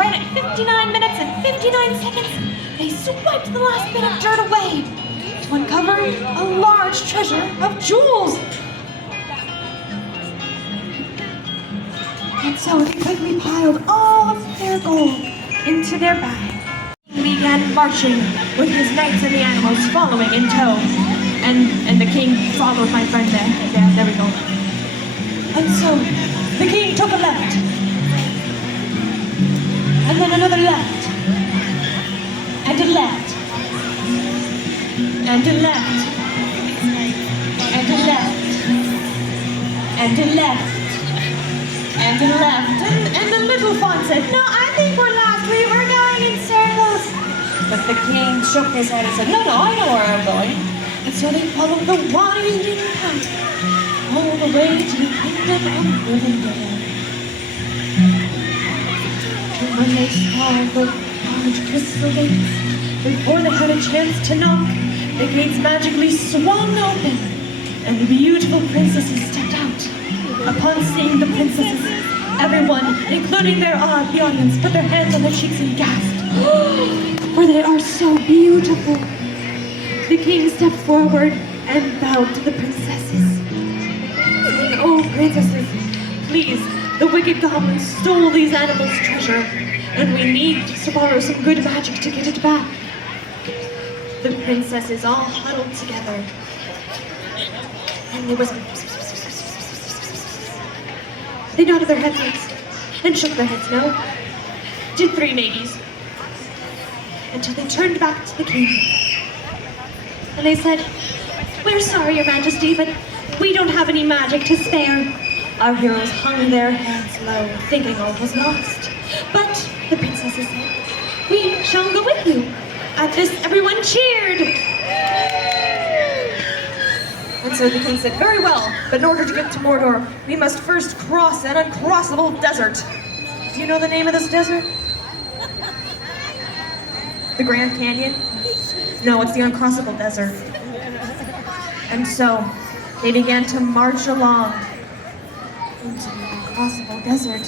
right at 59 minutes and 59 seconds, they swiped the last bit of dirt away to uncover a large treasure of jewels. And so they quickly piled all of their gold into their bag. He began marching with his knights and the animals following in tow. And the king followed my friend there. Yeah, there we go. And so the king took a left. And then another left. And a left. And a left. And a left. And a left. And a left. And the little fawn said, "No, I think we're lost. We were going in circles." But the king shook his head and said, "No, I know where I'm going." And so they followed the winding path all the way to the kingdom of Mordor. And when they saw the large crystal gates, before they had a chance to knock, the gates magically swung open, and the beautiful princesses stepped out. Upon seeing the princesses, everyone, including the audience, put their hands on their cheeks and gasped, for they are so beautiful. The king stepped forward and bowed to the princesses, saying, "Oh, princesses, please, the wicked goblins stole these animals' treasure, and we need to borrow some good magic to get it back." The princesses all huddled together, and they whispered. They nodded their heads yes, and shook their heads no, did three maybes, until they turned back to the king. And they said, "We're sorry, Your Majesty, but we don't have any magic to spare." Our heroes hung their heads low, thinking all was lost. But the princesses said, "We shall go with you." At this, everyone cheered. And so the king said, "Very well, but in order to get to Mordor, we must first cross an uncrossable desert." Do you know the name of this desert? The Grand Canyon? No, it's the uncrossable desert. And so they began to march along into the uncrossable desert.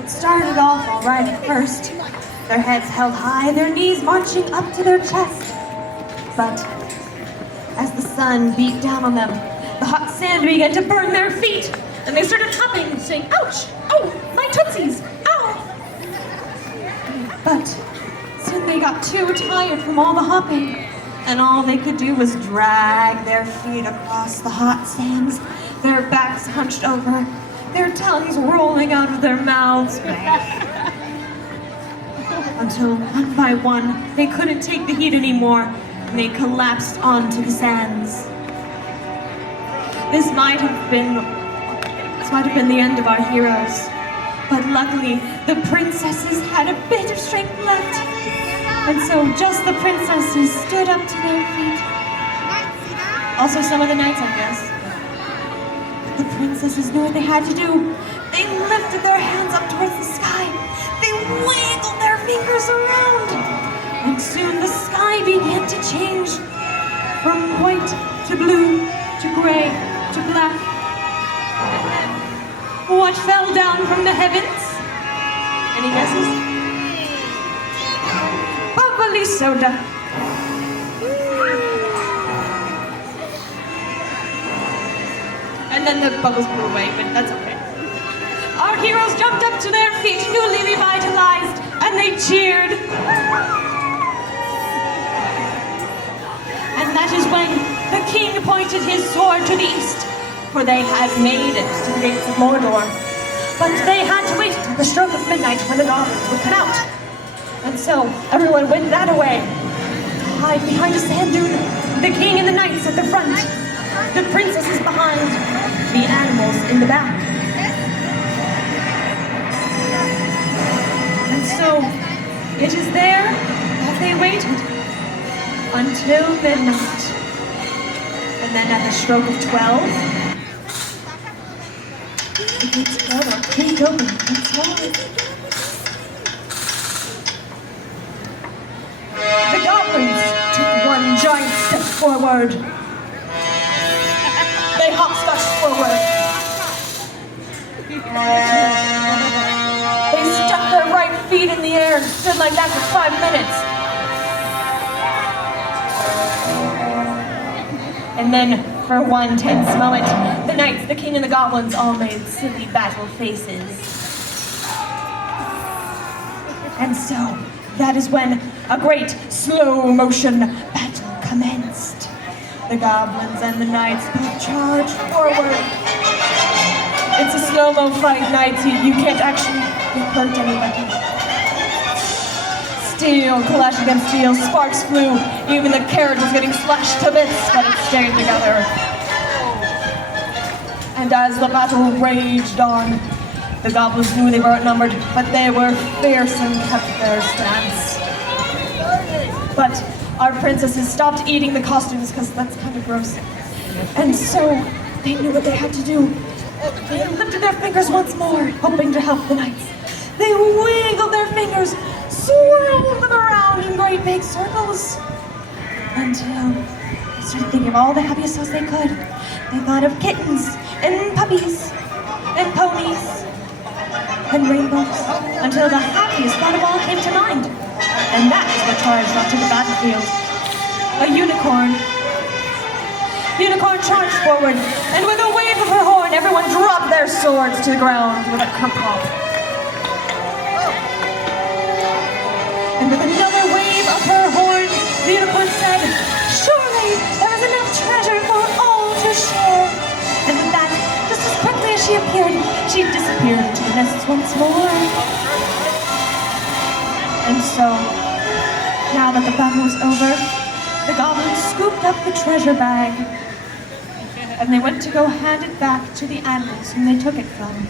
It started off all right at first, their heads held high, their knees marching up to their chest. But as the sun beat down on them, the hot sand began to burn their feet, and they started hopping, saying, "Ouch! Oh, my tootsies! Ow!" But soon they got too tired from all the hopping, and all they could do was drag their feet across the hot sands, their backs hunched over, their tongues rolling out of their mouths. Until one by one, they couldn't take the heat anymore, and they collapsed onto the sands. This might have been the end of our heroes, but luckily the princesses had a bit of strength left, and so just the princesses stood up to their feet. Also some of the knights, I guess. The princesses knew what they had to do. They lifted their hands up towards the sky. They wiggled their fingers around, and soon the sky began to change from white to blue to gray to black. What fell down from the heavens? Any guesses? Bubbly soda. And then the bubbles blew away, but that's okay. Our heroes jumped up to their feet, newly revitalized, and they cheered. And that is when the king pointed his sword to the east, for they had made it to the gates of Mordor. But they had to wait until the stroke of midnight when the goblins would come out. And so everyone went that way, to hide behind a sand dune, the king and the knights at the front, the princesses behind, the animals in the back. And so it is there that they waited until midnight. And then at the stroke of 12, the gates of Mordor creaked open once more. The goblins took one giant step forward. They hopscotched forward. They there and stood like that for 5 minutes. And then, for one tense moment, the knights, the king, and the goblins all made silly battle faces. And so, that is when a great slow-motion battle commenced. The goblins and the knights both charged forward. It's a slow-mo fight, knights. You can't actually hurt anybody. Steel clashed against steel, sparks flew. Even the carriage was getting slashed to bits, but it stayed together. And as the battle raged on, the goblins knew they were outnumbered, but they were fierce and kept their stance. But our princesses stopped eating the costumes because that's kind of gross. And so they knew what they had to do. They lifted their fingers once more, hoping to help the knights. They wiggled their fingers, swirled them around in great big circles, until they started thinking of all the happiest thoughts they could. They thought of kittens, and puppies, and ponies, and rainbows, until the happiest thought of all came to mind. And that is what charged onto the battlefield. A unicorn. Unicorn charged forward, and with a wave of her horn, everyone dropped their swords to the ground with a kerplop. And with another wave of her horn, the unicorn said, "Surely there is enough treasure for all to share." And with that, just as quickly as she appeared, she disappeared into the nests once more. And so, now that the battle was over, the goblins scooped up the treasure bag, and they went to go hand it back to the animals whom they took it from.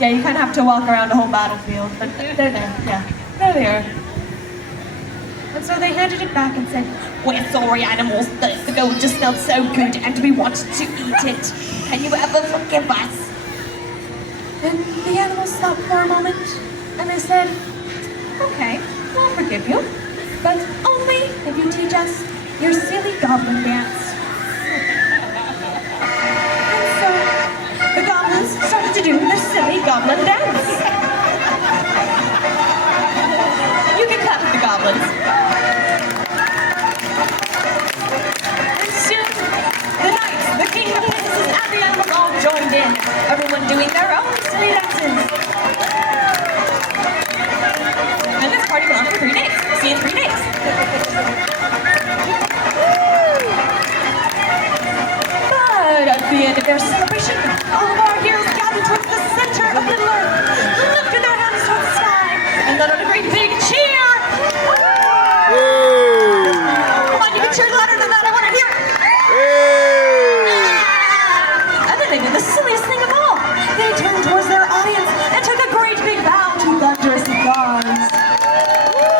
Yeah, you kind of have to walk around the whole battlefield, but they're there, yeah. There they are. And so they handed it back and said, "We're sorry, animals, the gold just smelled so good and we wanted to eat it. Can you ever forgive us?" And the animals stopped for a moment, and they said, "Okay, we'll forgive you, but only if you teach us your silly goblin dance." And so the goblins started to do their silly goblin dance. You can clap at the goblins. And soon, the knights, the king, the princesses, and the animals all joined in, everyone doing their own silly dances. And this party went on for 3 days. See you in 3 days. But at the end of their celebration, all of our heroes gathered towards the center of Middle-earth, lifted their hands towards the sky, and let out a great big cheer. Come on, you can cheer louder than that. I want to hear it. And then they did the silliest thing of all. They turned towards their audience and took a great big bow to thunderous applause.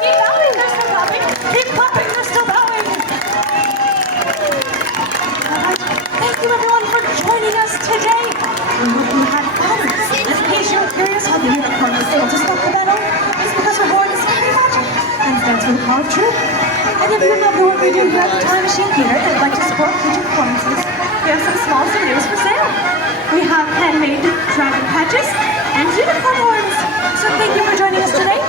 Keep bowing, they're still clapping. Keep clapping, they're still bowing. Alright, thank you everyone for joining us today. We hope you had fun. In case you're curious how the unicorn was able to stop the battle, it's because her horn is very magic and stands for the power of truth. And if you love the work we do here at the Time Machine Theater and would like to support future performances, we have some small souvenirs for sale. We have handmade dragon patches and unicorn horns. So thank you for joining us today.